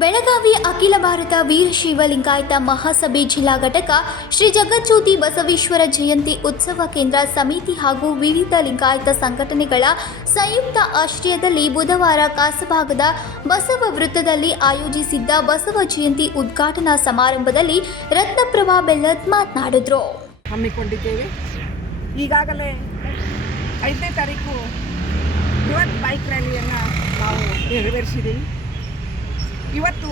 ಬೆಳಗಾವಿ ಅಖಿಲ ಭಾರತ ವೀರಶೈವ ಲಿಂಗಾಯತ ಮಹಾಸಭೆ ಜಿಲ್ಲಾ ಘಟಕ ಶ್ರೀ ಜಗಜ್ಯೋತಿ ಬಸವೇಶ್ವರ ಜಯಂತಿ ಉತ್ಸವ ಕೇಂದ್ರ ಸಮಿತಿ ಹಾಗೂ ವಿವಿಧ ಲಿಂಗಾಯತ ಸಂಘಟನೆಗಳ ಸಂಯುಕ್ತ ಆಶ್ರಯದಲ್ಲಿ ಬುಧವಾರ ಕಾಸಭಾಗದ ಬಸವ ವೃತ್ತದಲ್ಲಿ ಆಯೋಜಿಸಿದ್ದ ಬಸವ ಜಯಂತಿ ಉದ್ಘಾಟನಾ ಸಮಾರಂಭದಲ್ಲಿ ರತ್ನಪ್ರಭಾ ಬೆಲ್ಲದ್ ಮಾತನಾಡಿದರು. ಹಮ್ಮಿಕೊಂಡಿದ್ದೇವೆ. ಈಗಾಗಲೇ 5ನೇ ತಾರೀಕು ಬೃಹತ್ ಬೈಕ್ ರ್ಯಾಲಿಯನ್ನು ನಾವು ನೆರವೇರಿಸಿದ್ದೀವಿ. ಇವತ್ತು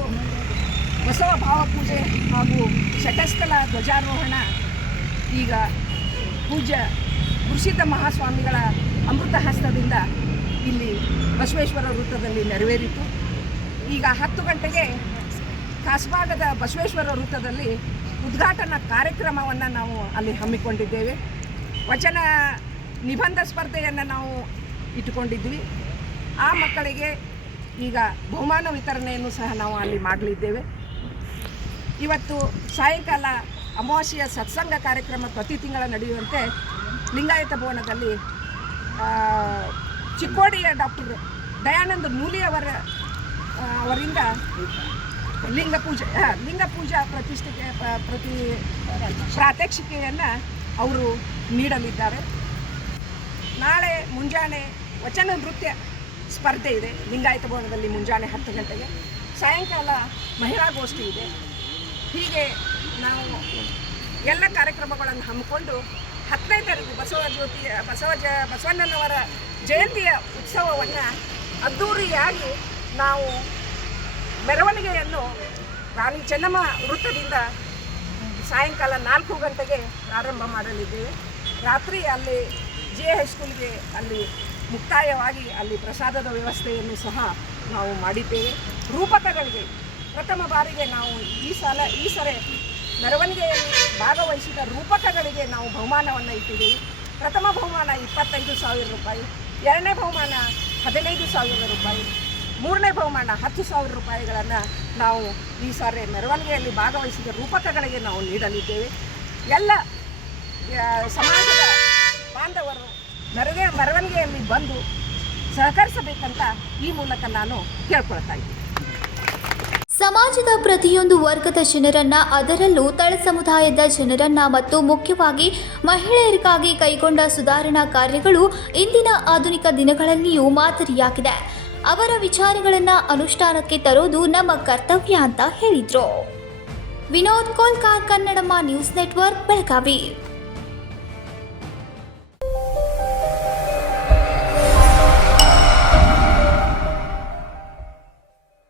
ಬಸವ ಭಾವಪೂಜೆ ಹಾಗೂ ಶಟಸ್ಥಲ ಧ್ವಜಾರೋಹಣ ಈಗ ಪೂಜ್ಯ ಗುರುಸಿದ್ಧ ಮಹಾಸ್ವಾಮಿಗಳ ಅಮೃತ ಹಸ್ತದಿಂದ ಇಲ್ಲಿ ಬಸವೇಶ್ವರ ವೃತ್ತದಲ್ಲಿ ನೆರವೇರಿತು. ಈಗ 10 ಗಂಟೆಗೆ ಕಾಸಭಾಗದ ಬಸವೇಶ್ವರ ವೃತ್ತದಲ್ಲಿ ಉದ್ಘಾಟನಾ ಕಾರ್ಯಕ್ರಮವನ್ನು ನಾವು ಅಲ್ಲಿ ಹಮ್ಮಿಕೊಂಡಿದ್ದೇವೆ. ವಚನ ನಿಬಂಧ ಸ್ಪರ್ಧೆಯನ್ನು ನಾವು ಇಟ್ಟುಕೊಂಡಿದ್ವಿ. ಆ ಮಕ್ಕಳಿಗೆ ಈಗ ಬಹುಮಾನ ವಿತರಣೆಯನ್ನು ಸಹ ನಾವು ಅಲ್ಲಿ ಮಾಡಲಿದ್ದೇವೆ. ಇವತ್ತು ಸಾಯಂಕಾಲ ಅಮಾವಾಸ್ಯೆಯ ಸತ್ಸಂಗ ಕಾರ್ಯಕ್ರಮ ಪ್ರತಿ ತಿಂಗಳ ನಡೆಯುವಂತೆ ಲಿಂಗಾಯತ ಭವನದಲ್ಲಿ ಚಿಕ್ಕೋಡಿಯ ಡಾಕ್ಟರ್ ದಯಾನಂದ ನೂಲಿ ಅವರಿಂದ ಲಿಂಗ ಪೂಜಾ ಪ್ರಾತ್ಯಕ್ಷಿಕೆಯನ್ನು ಅವರು ನೀಡಲಿದ್ದಾರೆ. ನಾಳೆ ಮುಂಜಾನೆ ವಚನ ನೃತ್ಯ ಸ್ಪರ್ಧೆ ಇದೆ ಲಿಂಗಾಯತ ಭವನದಲ್ಲಿ ಮುಂಜಾನೆ 10 ಗಂಟೆಗೆ. ಸಾಯಂಕಾಲ ಮಹಿಳಾಗೋಷ್ಠಿ ಇದೆ. ಹೀಗೆ ನಾವು ಎಲ್ಲ ಕಾರ್ಯಕ್ರಮಗಳನ್ನು ಹಮ್ಮಿಕೊಂಡು 10ನೇ ತಾರೀಕು ಬಸವಣ್ಣನವರ ಜಯಂತಿಯ ಉತ್ಸವವನ್ನು ಅದ್ಧೂರಿಯಾಗಿ ನಾವು ಮೆರವಣಿಗೆಯನ್ನು ರಾಣಿ ಚೆನ್ನಮ್ಮ ವೃತ್ತದಿಂದ ಸಾಯಂಕಾಲ 4 ಗಂಟೆಗೆ ಪ್ರಾರಂಭ ಮಾಡಲಿದ್ದೇವೆ. ರಾತ್ರಿ ಅಲ್ಲಿ ಜೆ ಹೈಸ್ಕೂಲ್ಗೆ ಅಲ್ಲಿ ಮುಕ್ತಾಯವಾಗಿ ಅಲ್ಲಿ ಪ್ರಸಾದದ ವ್ಯವಸ್ಥೆಯನ್ನು ಸಹ ನಾವು ಮಾಡಿದ್ದೇವೆ. ರೂಪಕಗಳಿಗೆ ಪ್ರಥಮ ಬಾರಿಗೆ ನಾವು ಈ ಸರಿ ಮೆರವಣಿಗೆಯಲ್ಲಿ ಭಾಗವಹಿಸಿದ ರೂಪಕಗಳಿಗೆ ನಾವು ಬಹುಮಾನವನ್ನು ಇಟ್ಟಿದ್ದೇವೆ. ಪ್ರಥಮ ಬಹುಮಾನ 25,000 ರೂಪಾಯಿ, 2ನೇ ಬಹುಮಾನ 15,000 ರೂಪಾಯಿ, 3ನೇ ಬಹುಮಾನ 10,000 ರೂಪಾಯಿಗಳನ್ನು ನಾವು ಈ ಸಾರಿ ಮೆರವಣಿಗೆಯಲ್ಲಿ ಭಾಗವಹಿಸಿದ ರೂಪಕಗಳಿಗೆ ನಾವು ನೀಡಲಿದ್ದೇವೆ. ಎಲ್ಲ ಸಮಾಜದ ಬಾಂಧವರು ಮೆರವಣಿಗೆಯಲ್ಲಿ ಬಂದು ಸಹಕರಿಸಬೇಕಂತ ಈ ಮೂಲಕ ನಾನು ಕೇಳ್ಕೊಳ್ತಾ ಇದ್ದೀನಿ. ಸಮಾಜದ ಪ್ರತಿಯೊಂದು ವರ್ಗದ ಜನರನ್ನ, ಅದರಲ್ಲೂ ತಳ ಸಮುದಾಯದ ಜನರನ್ನ ಮತ್ತು ಮುಖ್ಯವಾಗಿ ಮಹಿಳೆಯರಿಗಾಗಿ ಕೈಗೊಂಡ ಸುಧಾರಣಾ ಕಾರ್ಯಗಳು ಇಂದಿನ ಆಧುನಿಕ ದಿನಗಳಲ್ಲಿಯೂ ಮಾದರಿಯಾಗಿದೆ. ಅವರ ವಿಚಾರಗಳನ್ನು ಅನುಷ್ಠಾನಕ್ಕೆ ತರೋದು ನಮ್ಮ ಕರ್ತವ್ಯ ಅಂತ ಹೇಳಿದರು. Vinod Kolkar, Kannadamma news network, Belagavi.